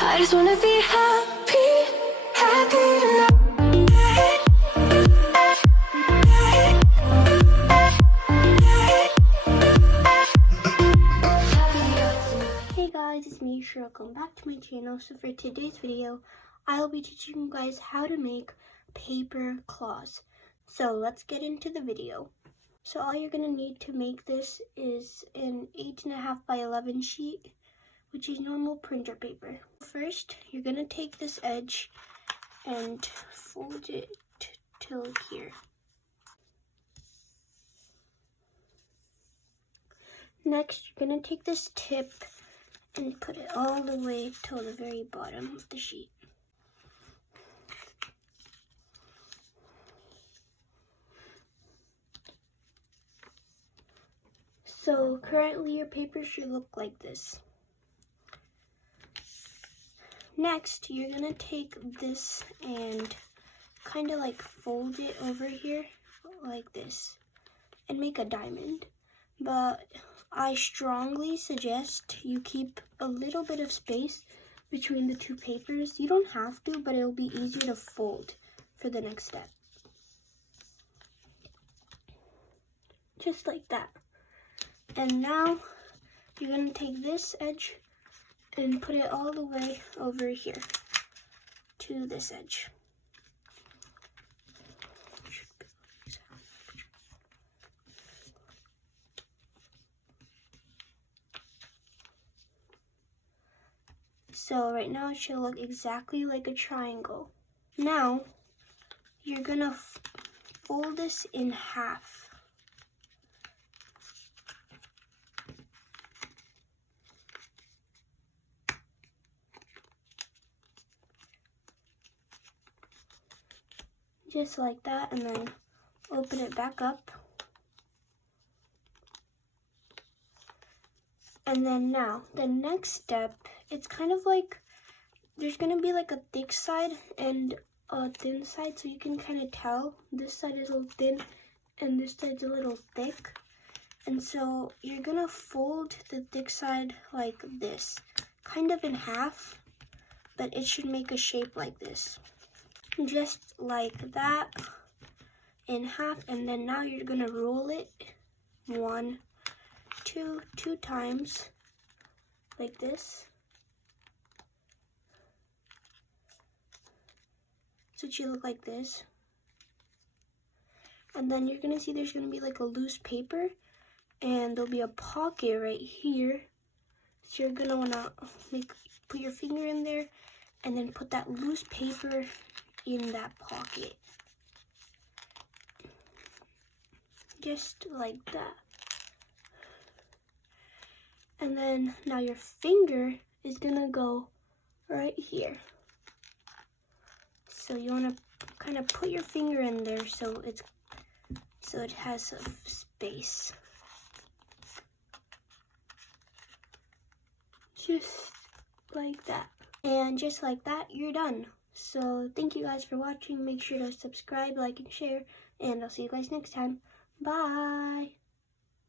I just wanna be happy, happy tonight. Hey guys, it's me, Shira. Welcome back to my channel. So for today's video, I'll be teaching you guys how to make paper claws. So let's get into the video. So all you're gonna need to make this is an 8.5 by 11 sheet, which is normal printer paper. First, you're gonna take this edge and fold it till here. Next, you're gonna take this tip and put it all the way till the very bottom of the sheet. So currently your paper should look like this. Next, you're gonna take this and kind of like fold it over here like this and make a diamond. But I strongly suggest you keep a little bit of space between the two papers. You don't have to, but it'll be easier to fold for the next step. Just like that. And now you're going to take this edge and put it all the way over here to this edge. So right now it should look exactly like a triangle. Now you're gonna fold this in half. Just like that, and then open it back up. And then now, the next step, it's kind of like, there's gonna be like a thick side and a thin side, so you can kind of tell this side is a little thin and this side's a little thick. And so you're gonna fold the thick side like this, kind of in half, but it should make a shape like this. Just like that, in half, and then now you're gonna roll it two times like this. So it should look like this. And then you're gonna see there's gonna be like a loose paper and there'll be a pocket right here. So you're gonna wanna put your finger in there and then put that loose paper in that pocket. Just like that. And then now your finger is gonna go right here. So you wanna kind of put your finger in there so it has some space. Just like that. And just like that, you're done. So thank you guys for watching. Make sure to subscribe, like, and share. And I'll see you guys next time. Bye.